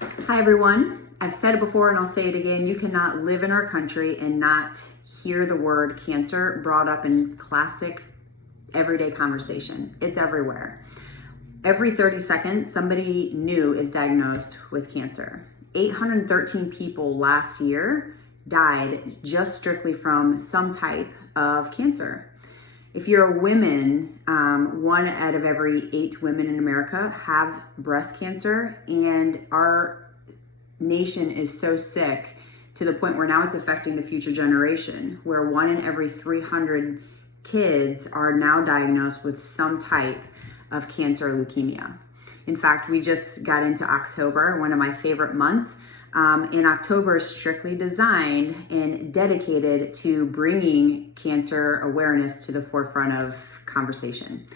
Hi everyone. I've said it before and I'll say it again. You cannot live in our country and not hear the word cancer brought up in classic everyday conversation. It's everywhere. Every 30 seconds, somebody new is diagnosed with cancer. 813 people last year died just strictly from some type of cancer. If you're a woman, 1 out of every 8 women in America have breast cancer, and our nation is so sick to the point where now it's affecting the future generation, where 1 in every 300 kids are now diagnosed with some type of cancer or leukemia. In fact, we just got into October, one of my favorite months. And October is strictly designed and dedicated to bringing cancer awareness to the forefront of conversation.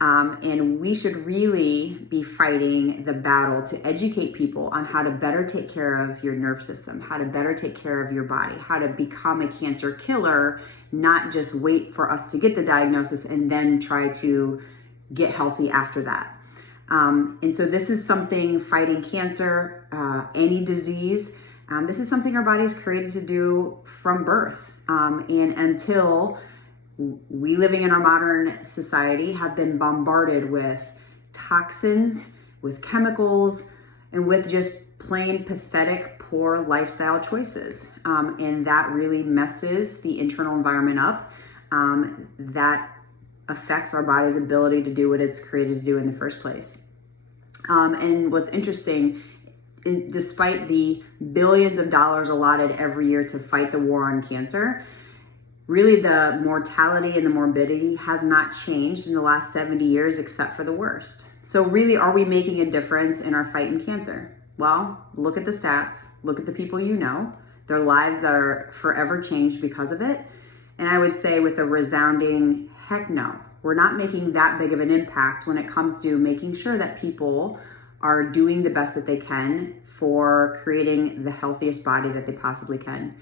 And we should really be fighting the battle to educate people on how to better take care of your nerve system, how to better take care of your body, how to become a cancer killer, not just wait for us to get the diagnosis and then try to get healthy after that. And so this is something, fighting cancer, any disease, this is something our body is created to do from birth. And until we living in our modern society have been bombarded with toxins, with chemicals, and with just plain pathetic, poor lifestyle choices. And that really messes the internal environment up. That affects our body's ability to do what it's created to do in the first place. And what's interesting, despite the billions of dollars allotted every year to fight the war on cancer, really the mortality and the morbidity has not changed in the last 70 years except for the worst. So really, are we making a difference in our fight in cancer? Well, look at the stats, look at the people you know, their lives that are forever changed because of it. And I would say with a resounding heck no. We're not making that big of an impact when it comes to making sure that people are doing the best that they can for creating the healthiest body that they possibly can.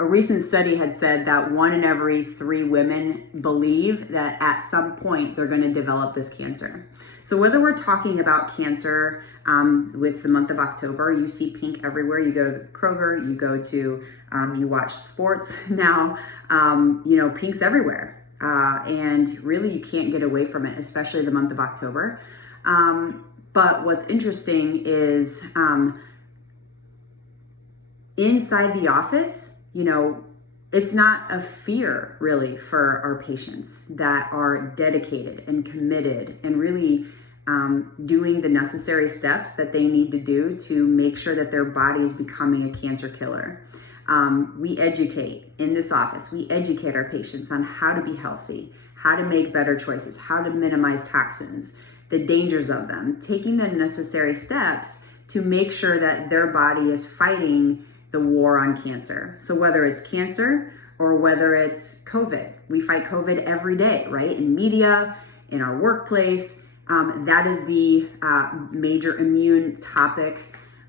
A recent study had said that 1 in every 3 women believe that at some point they're going to develop this cancer. So whether we're talking about cancer with the month of October, you see pink everywhere. You go to Kroger, you go to, you watch sports now, pink's everywhere. And really you can't get away from it, especially the month of October. But what's interesting is inside the office, it's not a fear really for our patients that are dedicated and committed and really doing the necessary steps that they need to do to make sure that their body is becoming a cancer killer. We educate in this office, we educate our patients on how to be healthy, how to make better choices, how to minimize toxins, the dangers of them, taking the necessary steps to make sure that their body is fighting the war on cancer. So whether it's cancer or whether it's COVID, we fight COVID every day, right? In media, in our workplace, that is the major immune topic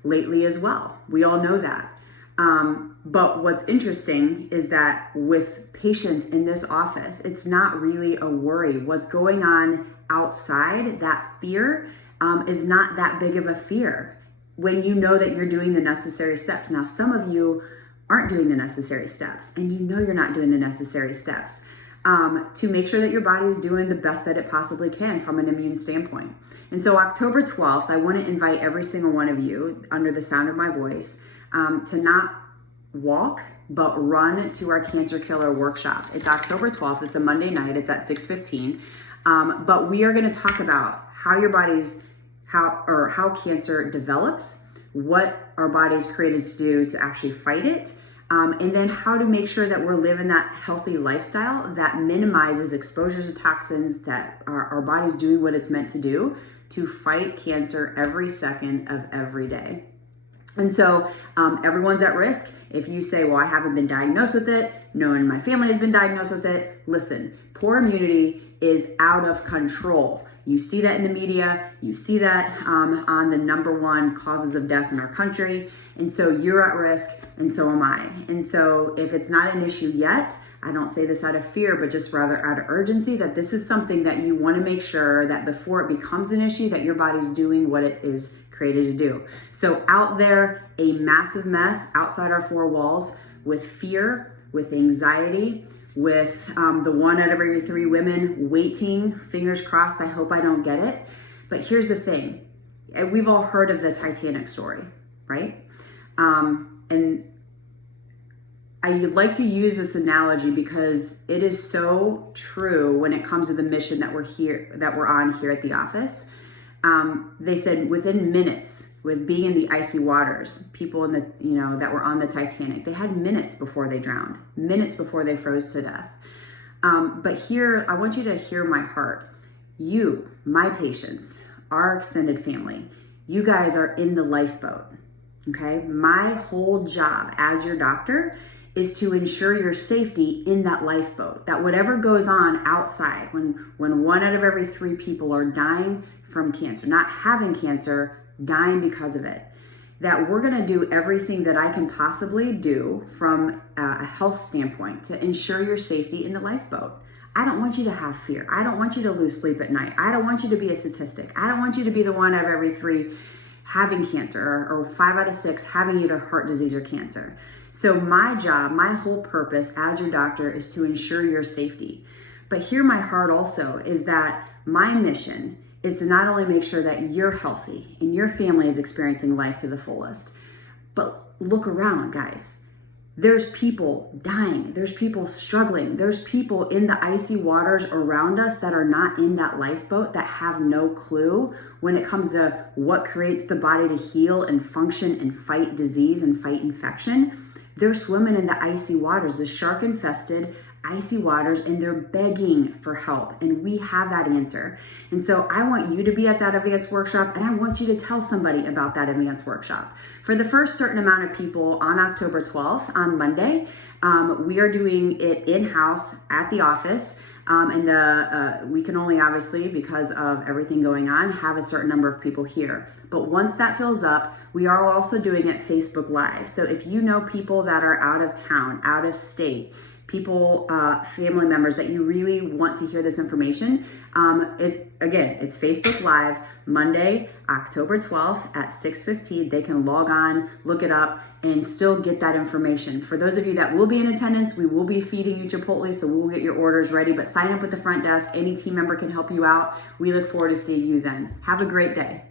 lately as well. We all know that. But what's interesting is that with patients in this office, it's not really a worry. What's going on outside, that fear, is not that big of a fear when you know that you're doing the necessary steps. Now, some of you aren't doing the necessary steps, and you know you're not doing the necessary steps to make sure that your body is doing the best that it possibly can from an immune standpoint. And so October 12th, I want to invite every single one of you under the sound of my voice to not walk, but run to our Cancer Killer workshop. It's October 12th. It's a Monday night. It's at 6:15. But we are going to talk about how your body's, how cancer develops, what our body's created to do to actually fight it, and then how to make sure that we're living that healthy lifestyle that minimizes exposures to toxins, that our body's doing what it's meant to do to fight cancer every second of every day. And so everyone's at risk. If you say, well, I haven't been diagnosed with it, no one in my family has been diagnosed with it, listen, poor immunity is out of control. You see that in the media. You see that on the #1 causes of death in our country. And so you're at risk, and so am I. And so if it's not an issue yet, I don't say this out of fear, but just rather out of urgency, that this is something that you want to make sure that before it becomes an issue, that your body's doing what it is created to do. So out there, a massive mess outside our 4 walls with fear, with anxiety, with the 1 out of every 3 women waiting, fingers crossed, I hope I don't get it. But here's the thing. We've all heard of the Titanic story, right? And I like to use this analogy because it is so true when it comes to the mission that we're on here at the office. They said within minutes, with being in the icy waters, people in the that were on the Titanic, they had minutes before they drowned, minutes before they froze to death. But here, I want you to hear my heart. You, my patients, our extended family, you guys are in the lifeboat. Okay, my whole job as your doctor is to ensure your safety in that lifeboat, that whatever goes on outside, when 1 out of every 3 people are dying from cancer, not having cancer, dying because of it, that we're gonna do everything that I can possibly do from a health standpoint to ensure your safety in the lifeboat. I don't want you to have fear. I don't want you to lose sleep at night. I don't want you to be a statistic. I don't want you to be the 1 out of every 3 having cancer, or 5 out of 6 having either heart disease or cancer. So my job, my whole purpose as your doctor is to ensure your safety. But hear my heart also is that my mission is to not only make sure that you're healthy and your family is experiencing life to the fullest, but look around, guys. There's people dying. There's people struggling. There's people in the icy waters around us that are not in that lifeboat, that have no clue when it comes to what creates the body to heal and function and fight disease and fight infection. They're swimming in the icy waters, the shark-infested icy waters, and they're begging for help. And we have that answer. And so I want you to be at that advanced workshop, and I want you to tell somebody about that advanced workshop. For the first certain amount of people on October 12th, on Monday, we are doing it in-house at the office. And we can only, obviously, because of everything going on, have a certain number of people here. But once that fills up, we are also doing it Facebook Live. So if you know people that are out of town, out of state, people, family members that you really want to hear this information, it's Facebook Live, Monday, October 12th at 6:15. They can log on, look it up, and still get that information. For those of you that will be in attendance, we will be feeding you Chipotle, so we'll get your orders ready, but sign up at the front desk. Any team member can help you out. We look forward to seeing you then. Have a great day.